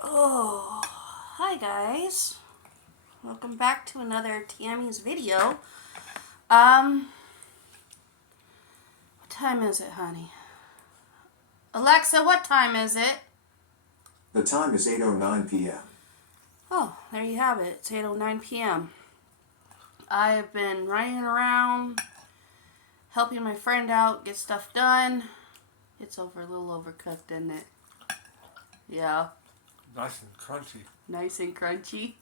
Oh, hi guys. Welcome back to another Tammy's video. What time is it, honey? Alexa, what time is it? The time is 8:09 p.m. Oh, there you have it. It's 8:09 p.m. I have been running around, helping my friend out, get stuff done. It's a little overcooked, isn't it? Yeah. Nice and crunchy. Nice and crunchy.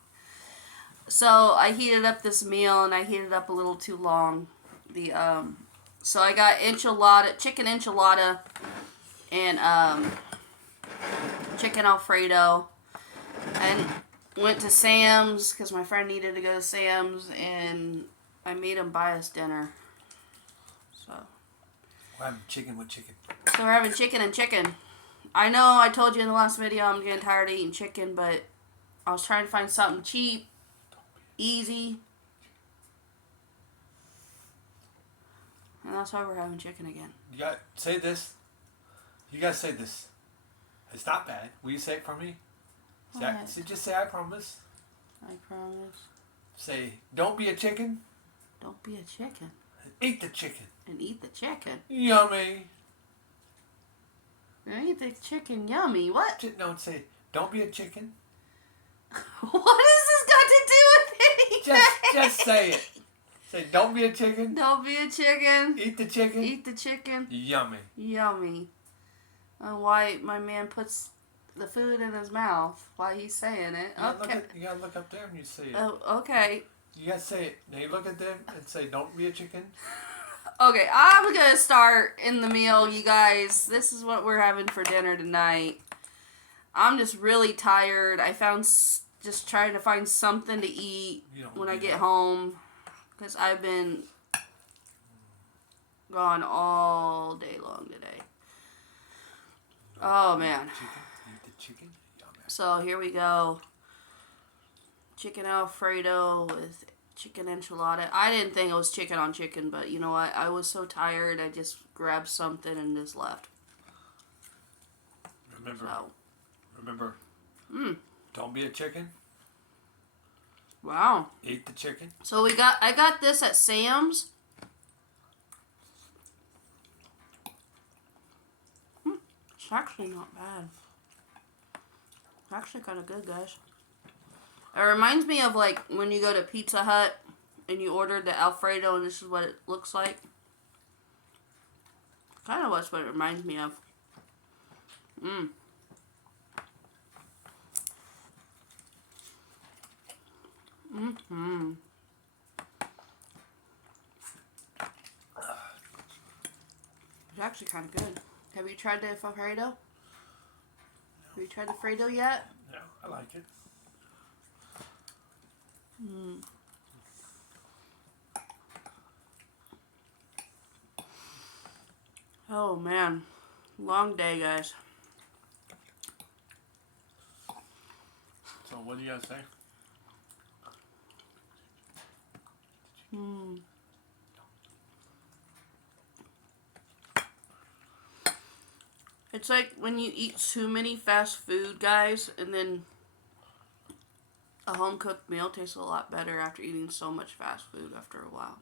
So I heated up this meal and I heated up a little too long. So I got chicken enchilada, and chicken alfredo, and went to Sam's because my friend needed to go to Sam's, and I made him buy us dinner. So We're having chicken with chicken. So we're having chicken and chicken. I know I told you in the last video I'm getting tired of eating chicken, but I was trying to find something cheap, easy, and that's why we're having chicken again. You got say this. You gotta say this. It's not bad. Will you say it for me? Just say I promise. I promise. Say don't be a chicken. Don't be a chicken. Eat the chicken. And eat the chicken. Yummy. And eat the chicken yummy. What? No, say don't be a chicken. What has this got to do with anything? Just say it. Say don't be a chicken. Don't be a chicken. Eat the chicken. Eat the chicken. Yummy. Yummy. And why my man puts the food in his mouth while he's saying it. Okay. You gotta look up there and you say it. Oh, okay. You gotta say it. Now you look at them and say don't be a chicken. Okay, I'm gonna start in the meal, you guys. This is what we're having for dinner tonight. I'm just really tired. I found just trying to find something to eat when I get home, because I've been gone all day long today. Oh man. Eat the chicken. Yummy. So here we go. Chicken Alfredo with chicken enchilada. I didn't think it was chicken on chicken, but you know what? I was so tired, I just grabbed something and just left. Remember. Don't be a chicken. Wow. Eat the chicken. So I got this at Sam's. It's actually not bad. It's actually kind of good, guys. It reminds me of like when you go to Pizza Hut and you order the Alfredo and this is what it looks like. Kind of what it reminds me of. It's actually kind of good. Have you tried the Alfredo? Have you tried the Fredo yet? Yeah, I like it. Oh man, long day, guys. So what do you guys say? It's like when you eat too many fast food, guys, and then a home-cooked meal tastes a lot better after eating so much fast food after a while.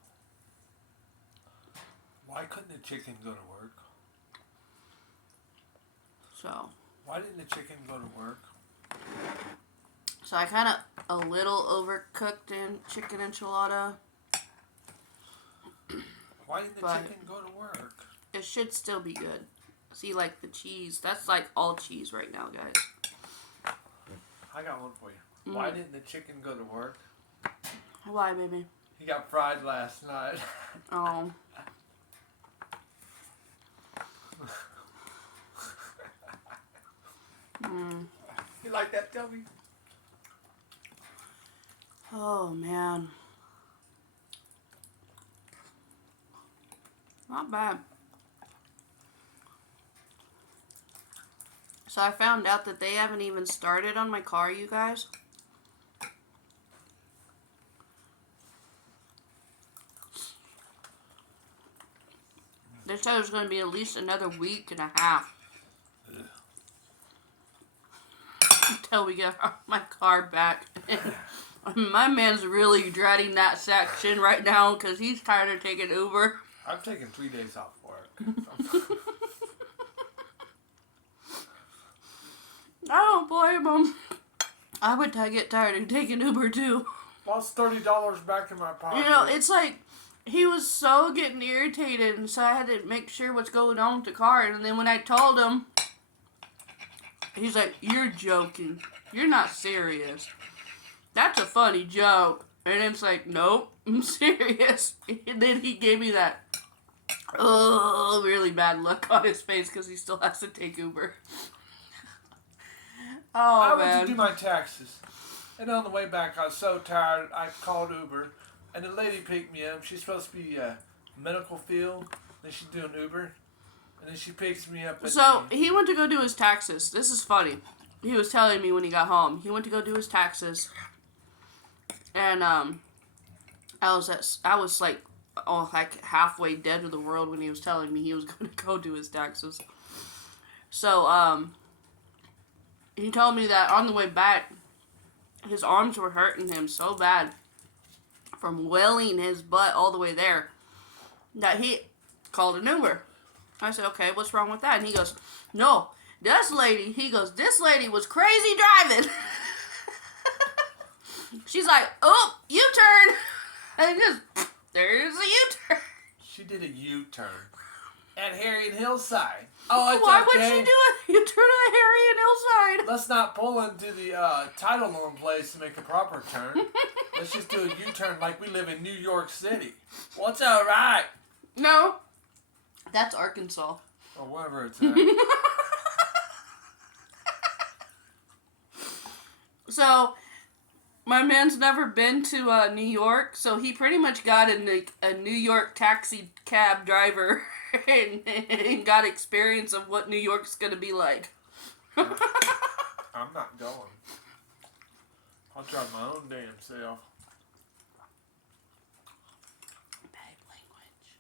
Why couldn't the chicken go to work? So. Why didn't the chicken go to work? So I kind of a little overcooked in chicken enchilada. Why didn't the chicken go to work? It should still be good. See, like the cheese. That's like all cheese right now, guys. I got one for you. Why didn't the chicken go to work? Why, baby? He got fried last night. Oh. You like that, Toby? Oh, man. Not bad. So I found out that they haven't even started on my car, you guys. They said it was going to be at least another week and a half. until we get my car back. My man's really dreading that section right now because he's tired of taking Uber. I've taken 3 days off work. I don't blame him. I would get tired of taking Uber too. Lost $30 back in my pocket. You know, it's like he was so getting irritated, and so I had to make sure what's going on with the car. And then when I told him, he's like, "You're joking. You're not serious. That's a funny joke." And it's like, "Nope, I'm serious." And then he gave me that really bad look on his face because he still has to take Uber. I man. went to do my taxes. And on the way back, I was so tired, I called Uber. And the lady picked me up. She's supposed to be medical field. Then she's doing Uber. And then she picks me up. So he went to go do his taxes. This is funny. He was telling me when he got home. He went to go do his taxes. And I was like halfway dead to the world when he was telling me he was going to go do his taxes. So he told me that on the way back, his arms were hurting him so bad from wailing his butt all the way there that he called an Uber. I said, "Okay, what's wrong with that?" And he goes, "No, this lady was crazy driving." She's like, "Oh, U-turn." And just, there's a U-turn. She did a U-turn at Harriet Hillside. Oh, it's Why okay. would she do a U-turn at Harriet Hillside? Let's not pull into the title loan place to make a proper turn. Let's just do a U-turn like we live in New York City. What's all right? No, that's Arkansas. Or wherever it's at. So, my man's never been to New York, so he pretty much got a New York taxi cab driver and got experience of what New York's gonna be like. I'm not going. I'll drive my own damn self. Bad language.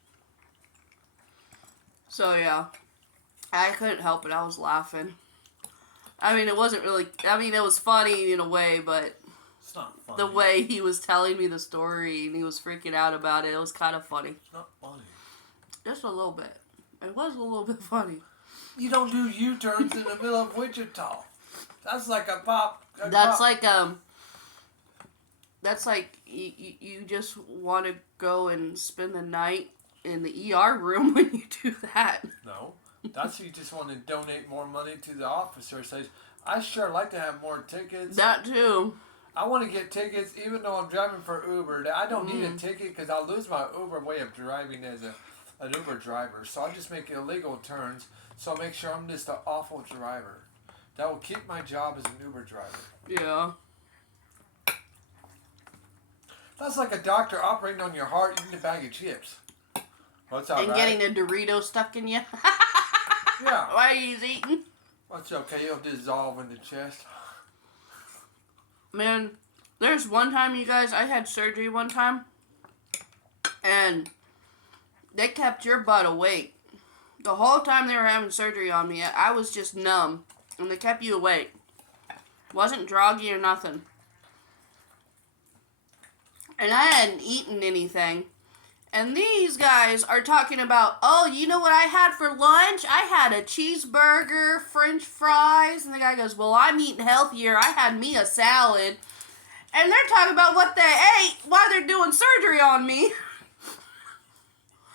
So yeah, I couldn't help it. I was laughing. I mean, it wasn't really. I mean, it was funny in a way, but It's not funny. the way he was telling me the story and he was freaking out about it, it was kind of funny. It's not funny. Just a little bit. It was a little bit funny. You don't do U-turns in the middle of Wichita. That's like a pop. That's like you just want to go and spend the night in the ER room when you do that. No. That's you just want to donate more money to the officer. Says, I sure like to have more tickets. That too. I want to get tickets even though I'm driving for Uber. I don't need a ticket because I'll lose my Uber way of driving as an Uber driver. So I'll just make illegal turns. So I'll make sure I'm just an awful driver. That will keep my job as an Uber driver. Yeah. That's like a doctor operating on your heart eating a bag of chips. What's all And right? getting a Dorito stuck in you. Yeah. While he's eating. That's okay. It'll dissolve in the chest. Man, there's one time, you guys, I had surgery one time. And they kept your butt awake. The whole time they were having surgery on me, I was just numb. And they kept you awake. Wasn't groggy or nothing. And I hadn't eaten anything. And these guys are talking about, "Oh, you know what I had for lunch? I had a cheeseburger, french fries." And the guy goes, "Well, I'm eating healthier. I had me a salad." And they're talking about what they ate while they're doing surgery on me.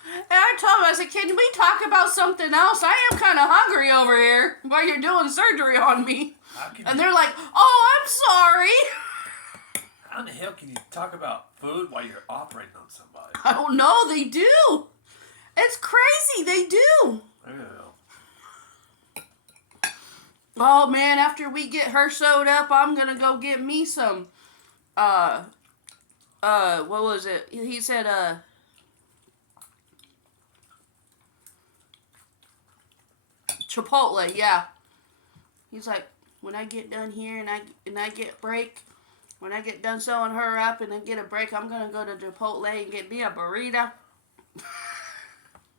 And I told him, I said, "Can we talk about something else? I am kind of hungry over here while you're doing surgery on me." And they're like, "Oh, I'm sorry." How in the hell can you talk about food while you're operating on somebody? I don't know, they do. It's crazy, they do. Ew. Oh man, after we get her sewed up, I'm gonna go get me some, what was it? He said, Chipotle, yeah. He's like, when I get done here and I get break, when I get done sewing her up and I get a break, I'm gonna go to Chipotle and get me a burrito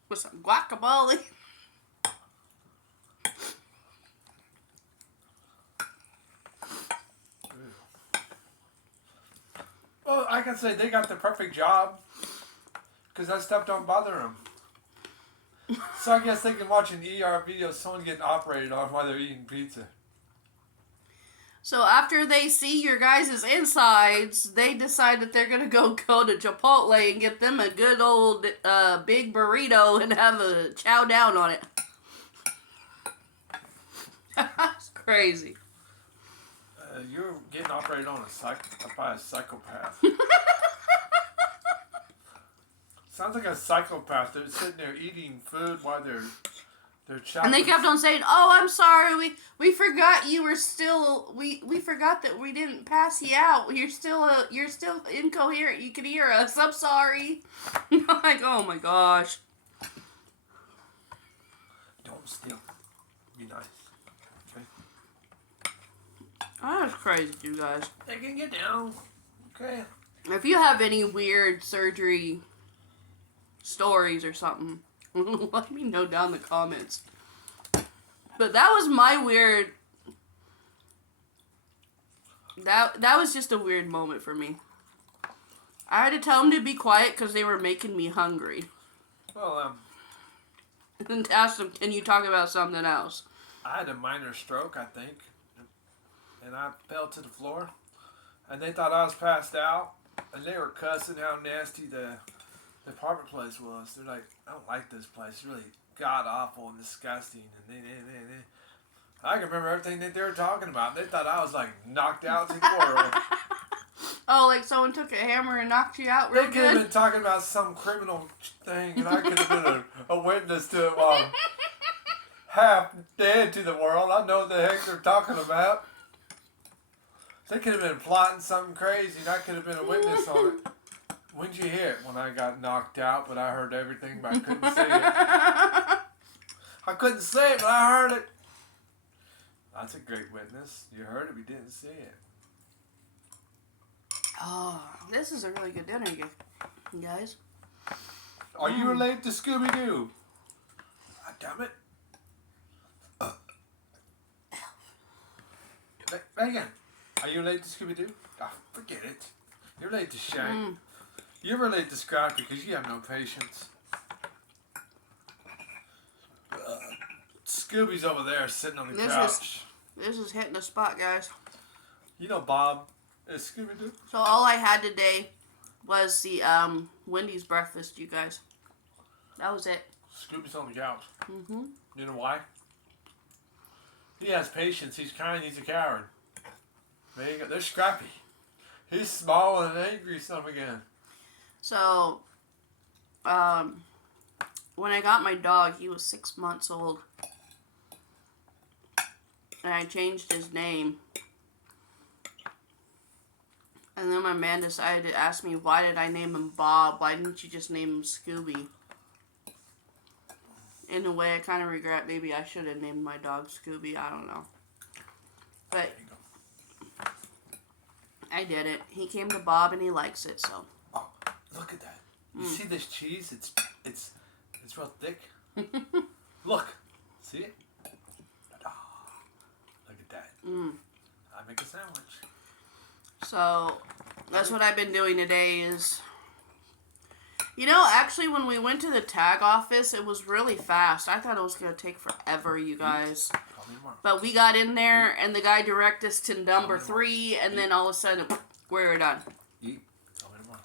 with some guacamole. I can say they got the perfect job because that stuff don't bother them. So I guess they can watch an ER video of someone getting operated on while they're eating pizza. So after they see your guys' insides, they decide that they're going to go to Chipotle and get them a good old big burrito and have a chow down on it. That's crazy. You're getting operated on by a psychopath. Sounds like a psychopath. They're sitting there eating food while they're chopping. And they kept on saying, "Oh, I'm sorry. We forgot you were still. We forgot that we didn't pass you out. You're still incoherent. You can hear us. I'm sorry." I'm like, oh my gosh. Don't steal. Be nice. Okay. That's crazy, you guys. They can get down. Okay. If you have any weird surgery stories or something, let me know down in the comments. But that was my weird. That was just a weird moment for me. I had to tell them to be quiet because they were making me hungry. Well, And ask them, "Can you talk about something else?" I had a minor stroke, I think, and I fell to the floor, and they thought I was passed out, and they were cussing how nasty the apartment place was. They're like, "I don't like this place. It's really god awful and disgusting." And I can remember everything that they were talking about. They thought I was like knocked out to the world. Oh, like someone took a hammer and knocked you out real They could have good? been talking about some criminal thing, and I could have been a witness to it while I'm half dead to the world. I know what the heck they're talking about. They could have been plotting something crazy, and I could have been a witness on it. When'd you hear it? When I got knocked out, but I heard everything, but I couldn't say it. I couldn't say it, but I heard it. That's a great witness. You heard it, but you didn't see it. Oh, this is a really good dinner, you guys. Are you related to Scooby-Doo? God damn it. Megan, are you related to Scooby-Doo? Oh, forget it. You're related to Shank. You're related to Scrappy because you have no patience. Scooby's over there sitting on the couch. This is hitting the spot, guys. You know Bob is Scooby-Doo? So all I had today was the Wendy's breakfast, you guys. That was it. Scooby's on the couch. Mm-hmm. You know why? He has patience. He's kind. He's a coward. There you go. There's Scrappy. He's small and angry some again. So, when I got my dog, he was 6 months old. And I changed his name. And then my man decided to ask me, why did I name him Bob? Why didn't you just name him Scooby? In a way, I kind of regret maybe I should have named my dog Scooby. I don't know. But I did it. He came to Bob and he likes it, so. Oh, look at that. You see this cheese? It's real thick. Look. See it? Oh, look at that. I make a sandwich. So, that's what I've been doing today is... You know, actually, when we went to the tag office, it was really fast. I thought it was going to take forever, you guys. Call me tomorrow. But we got in there, and the guy directed us to number 3, and then all of a sudden, we're done. Eat. Call me tomorrow.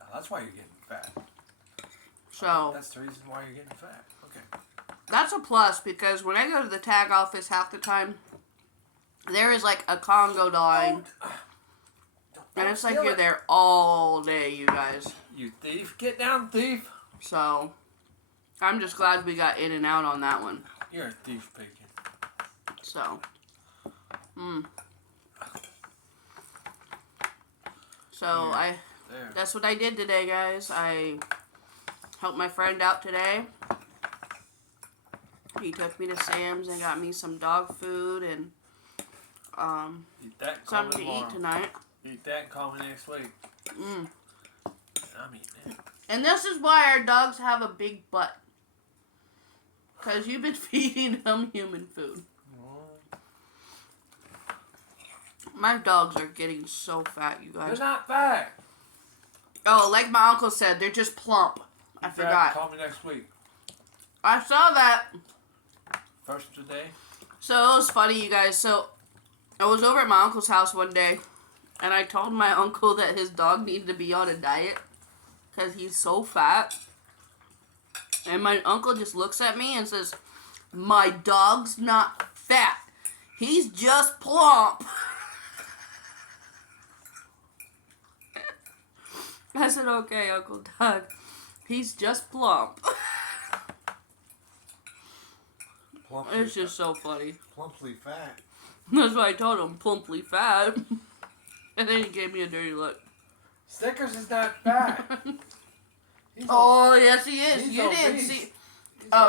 Now, that's why you're getting fat. So, That's the reason why you're getting fat. Okay. that's a plus, because when I go to the tag office half the time, there is like a Congo line. And it's like you're there all day, you guys. You thief. Get down, thief. So, I'm just glad we got in and out on that one. You're a thief, bacon. So, So, There. that's what I did today, guys. I helped my friend out today. He took me to Sam's and got me some dog food and Eat that and call me something to tomorrow. eat tonight. Eat that and call me next week. I'm eating it. And this is why our dogs have a big butt. Because you've been feeding them human food. My dogs are getting so fat, you They're guys. not fat. Oh, like my uncle said, they're just plump. I forgot. Call me next week. I saw that. First today. So it was funny, you guys. So I was over at my uncle's house one day, and I told my uncle that his dog needed to be on a diet because he's so fat. And my uncle just looks at me and says, "My dog's not fat. He's just plump." I said, "Okay, Uncle Doug. He's just plump." Plumply It's just so funny. Plumply fat. That's what I told him, plumply fat. And then he gave me a dirty look. Snickers is not fat. Oh, yes he is. He's You didn't obese. see.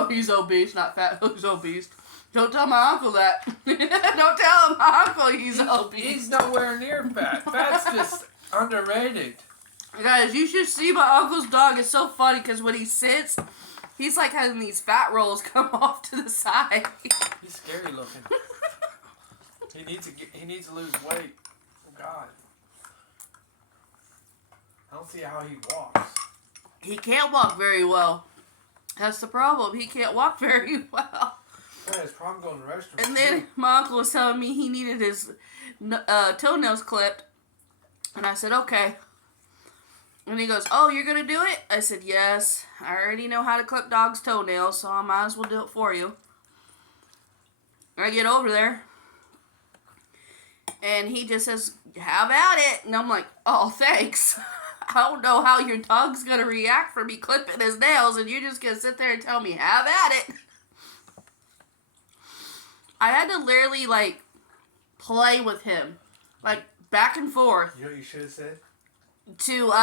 He's obese, not fat. He's obese. Don't tell my uncle that. Don't tell my uncle he's obese. He's nowhere near fat. Fat's just underrated. Guys, you should see my uncle's dog. It's so funny because when he sits, he's like having these fat rolls come off to the side. He's scary looking. He needs to lose weight. Oh God. I don't see how he walks. He can't walk very well. That's the problem. He can't walk very well. Yeah, his problem going to the restroom. And then my uncle was telling me he needed his toenails clipped. And I said, okay. And he goes, "Oh, you're going to do it?" I said, "Yes. I already know how to clip dogs' toenails, so I might as well do it for you." I get over there. And he just says, "Have at it." And I'm like, "Oh, thanks." I don't know how your dog's going to react for me clipping his nails, and you're just going to sit there and tell me, "Have at it." I had to literally, like, play with him. Like, back and forth. You know what you should have said? To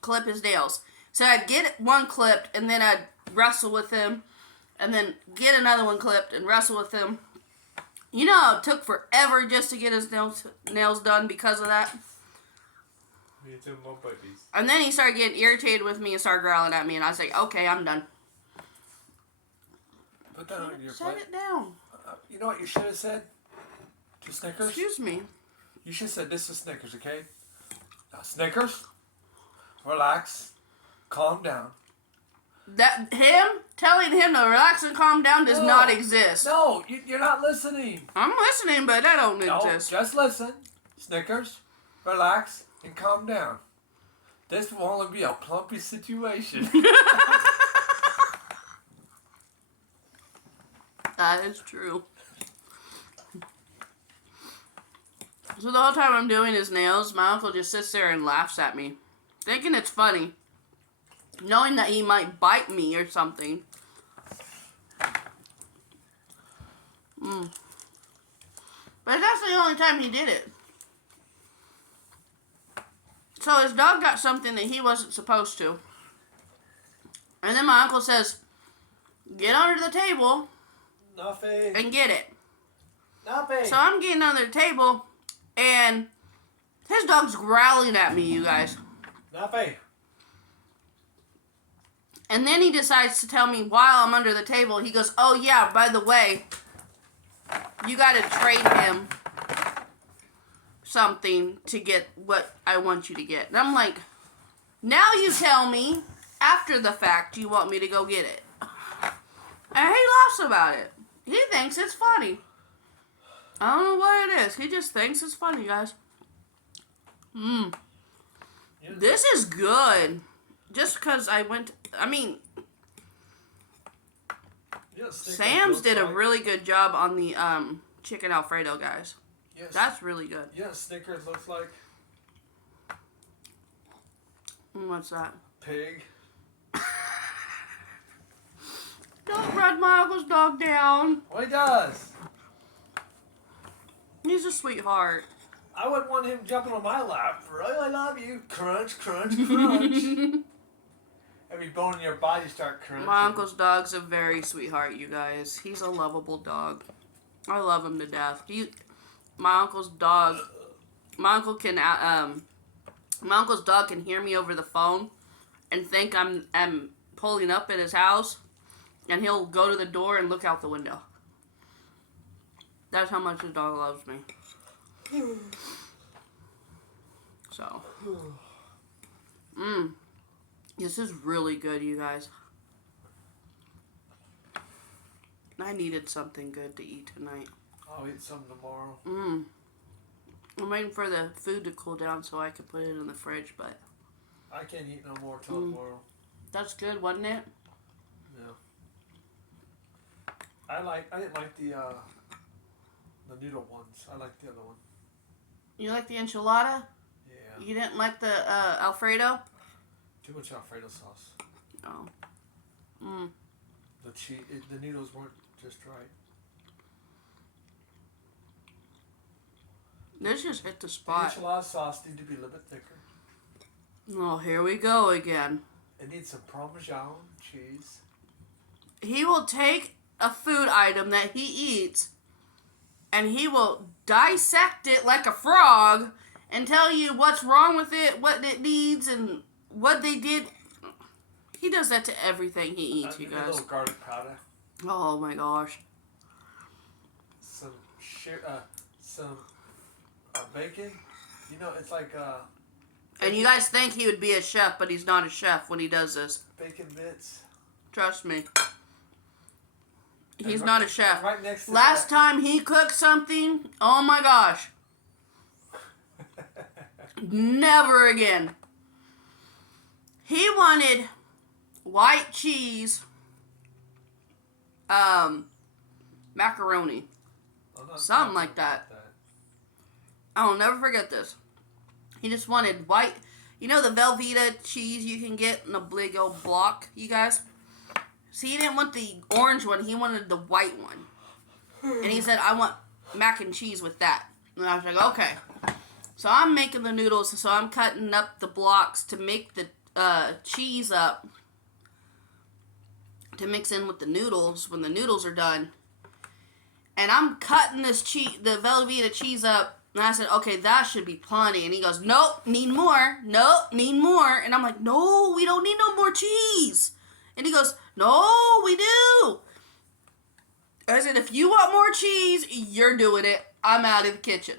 clip his nails. So I'd get one clipped, and then I'd wrestle with him, and then get another one clipped and wrestle with him. You know, it took forever just to get his nails done because of that. Me too, more babies. And then he started getting irritated with me and started growling at me, and I was like, "Okay, I'm done." Put that on your Set plate. it down. You know what you should have said to Snickers? Excuse me. You should have said, "This is Snickers, okay? Now, Snickers, relax, calm down." Telling him to relax and calm down does not exist. No, you're not listening. I'm listening, but that don't No, exist. just listen. Snickers, relax, and calm down. This will only be a plumpy situation. That is true. So the whole time I'm doing his nails, my uncle just sits there and laughs at me, thinking it's funny, knowing that he might bite me or something. But that's the only time he did it. So his dog got something that he wasn't supposed to. And then my uncle says, "Get under the table Nothing. and get it." Nothing. So I'm getting under the table, and his dog's growling at me, you guys. Nothing. And then he decides to tell me while I'm under the table, he goes, "Oh yeah, by the way, you gotta trade him something to get what I want you to get." And I'm like, now you tell me after the fact you want me to go get it. And he laughs about it. He thinks it's funny. I don't know what it is. He just thinks it's funny, guys. This is good. Just because Sam's did a really good job on the chicken alfredo, guys. Yes. That's really good. Yeah, Snickers looks like What's that? pig. Don't run my uncle's dog down. Well, he does. He's a sweetheart. I wouldn't want him jumping on my lap. Really, I love you. Crunch, crunch, crunch. Every bone in your body start crunching. My uncle's dog's a very sweetheart, you guys. He's a lovable dog. I love him to death. My uncle's dog. My uncle's dog can hear me over the phone and think I'm pulling up at his house, and he'll go to the door and look out the window. That's how much his dog loves me. So. This is really good, you guys. I needed something good to eat tonight. I'll eat some tomorrow. I'm waiting for the food to cool down so I can put it in the fridge, but... I can't eat no more till tomorrow. That's good, wasn't it? Yeah. I didn't like the noodle ones. I like the other one. You like the enchilada? Yeah. You didn't like the alfredo? Too much Alfredo sauce. Oh. The noodles weren't just right. This just hit the The spot. enchilada sauce needs to be a little bit thicker. Oh, here we go again. It needs some Parmesan cheese. He will take a food item that he eats and he will dissect it like a frog and tell you what's wrong with it, what it needs, and what they did. He does that to everything he eats, you A guys. little garlic powder. Oh my gosh. Some bacon. You know, it's like And you guys think he would be a chef, but he's not a chef when he does this. bacon bits. Trust me. He's And not a chef. Right next to Last that, time he cooked something, oh my gosh. Never again. He wanted white cheese macaroni. I'm not Something talking like about that. I will never forget this. He just wanted white, you know the Velveeta cheese you can get in a big old block, you guys? See, he didn't want the orange one, he wanted the white one. And he said, I want mac and cheese with that. And I was like, okay. So I'm making the noodles, so I'm cutting up the blocks to make the cheese up to mix in with the noodles when the noodles are done. And I'm cutting this the Velveeta cheese up, and I said, okay, that should be plenty. And he goes, nope, need more. Nope, need more. And I'm like, no, we don't need no more cheese. And he goes, no, we do. I said, if you want more cheese, you're doing it. I'm out of the kitchen.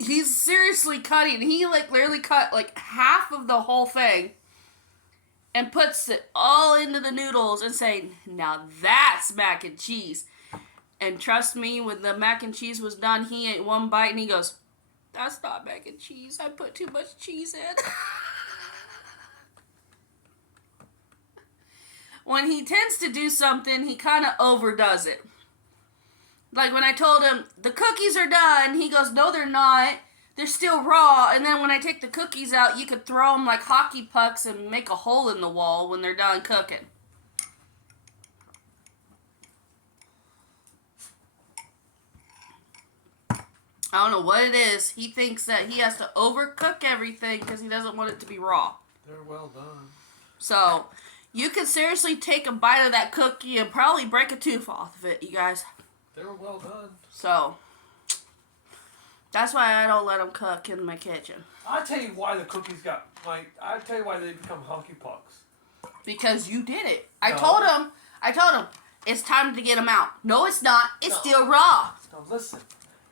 He's seriously cutting. He literally cut half of the whole thing and puts it all into the noodles and saying, now that's mac and cheese. And trust me, when the mac and cheese was done, he ate one bite and he goes, that's not mac and cheese. I put too much cheese in. When he tends to do something, he kind of overdoes it. Like when I told him, the cookies are done, he goes, no, they're not. They're still raw. And then when I take the cookies out, you could throw them like hockey pucks and make a hole in the wall when they're done cooking. I don't know what it is. He thinks that he has to overcook everything because he doesn't want it to be raw. They're well done. So, you could seriously take a bite of that cookie and probably break a tooth off of it, you guys. They were well done. So, that's why I don't let them cook in my kitchen. I'll tell you why the cookies I'll tell you why they become honky pucks. Because you did it. I No. told him, it's time to get them out. No, it's not. It's No. still raw. Now listen,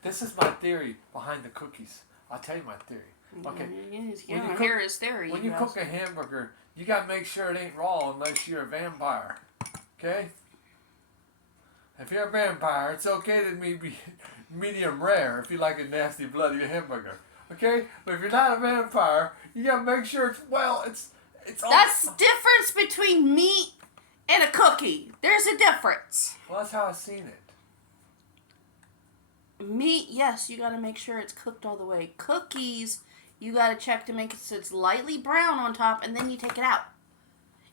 this is my theory behind the cookies. I'll tell you my theory. Okay. You don't hear his theory. When you cook a hamburger, you gotta make sure it ain't raw unless you're a vampire. Okay? If you're a vampire, it's okay to be medium rare if you like a nasty, bloody hamburger. Okay? But if you're not a vampire, you gotta make sure it's all... That's the difference between meat and a cookie. There's a difference. Well, that's how I seen it. Meat, yes, you gotta make sure it's cooked all the way. Cookies, you gotta check to make it so it's lightly brown on top, and then you take it out.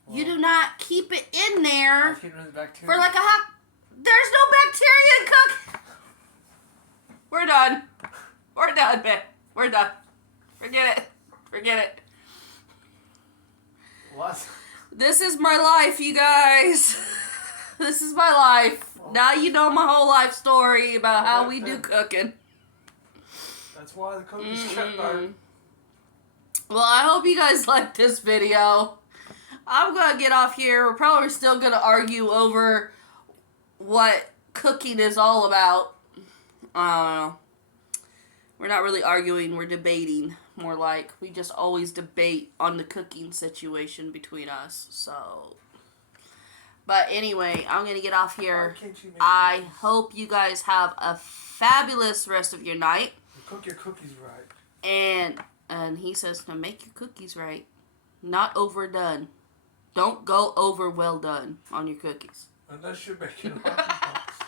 Well, you do not keep it in there for like a hot... There's no bacteria in cooking. We're done. We're done, man. We're done. Forget it. Forget it. What? This is my life, you guys. This is my life. Now you know my whole life story about how we do cooking. That's why the cookies kept burning. Well, I hope you guys liked this video. I'm going to get off here. We're probably still going to argue over what cooking is all about. I don't know. We're not really arguing, we're debating. More like we just always debate on the cooking situation between us. So, but anyway, I'm going to get off here. Why can't you make I cookies? hope you guys have a fabulous rest of your night. You cook your cookies right. And he says to make your cookies right. Not overdone. Don't go over well done on your cookies. Unless you're making Rocky Pops.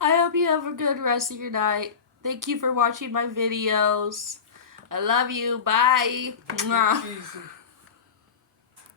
I hope you have a good rest of your night. Thank you for watching my videos. I love you. Bye. Mwah. Cheesy.